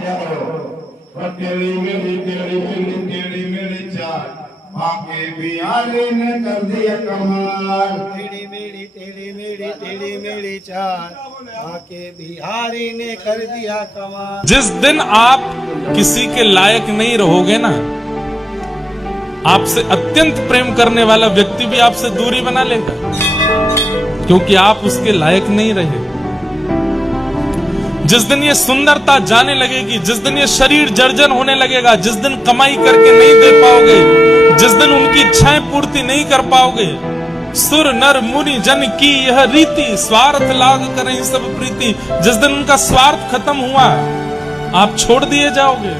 टेढ़ी मेरी चाल माँ के बिहारी ने कर दिया कमाल। टेढ़ी मेरी चाल माँ के बिहारी ने कर दिया कमाल। जिस दिन आप किसी के लायक नहीं रहोगे ना, आपसे अत्यंत प्रेम करने वाला व्यक्ति भी आपसे दूरी बना लेगा, क्योंकि आप उसके लायक नहीं रहे। जिस दिन ये सुंदरता जाने लगेगी, जिस दिन ये शरीर जर्जर होने लगेगा, जिस दिन कमाई करके नहीं दे पाओगे, जिस दिन उनकी इच्छाएं पूर्ति नहीं कर पाओगे, सुर नर मुनि जन की यह रीति, स्वार्थ लाग करें सब प्रीति। जिस दिन उनका स्वार्थ खत्म हुआ, आप छोड़ दिए जाओगे।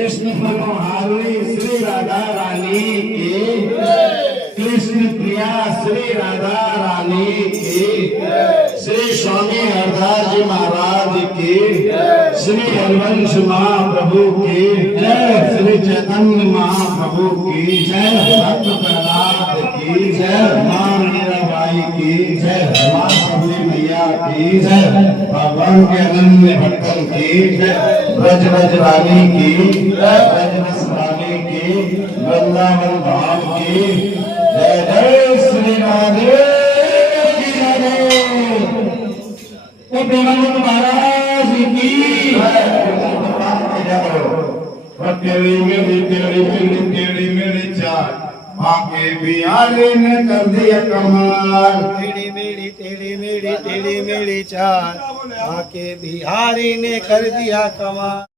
कृष्ण मनोहारी श्री राधा रानी की, कृष्ण प्रिया श्री राधा रानी की, श्री स्वामी हरदास जी महाराज की, श्री हरिवंश महाप्रभु की जय, श्री चैतन्य महाप्रभु की जय, भक्त प्रहलाद की जय, मां मीराबाई की जय, मां सबरी मैया की जय, भगवान के अनन्य भक्तों की जय, ब्रज ब्रज रानी की जय, ब्रज रस रानी की, वृंदावन धाम की जय, जय श्री राधे की जय, तो प्रेमानंद महाराज की टेढ़ी मेरी चाल, आके बिहारी ने कर दिया कमाल, टेढ़ी मेढ़ी चाल, आके बिहारी ने कर दिया कमाल।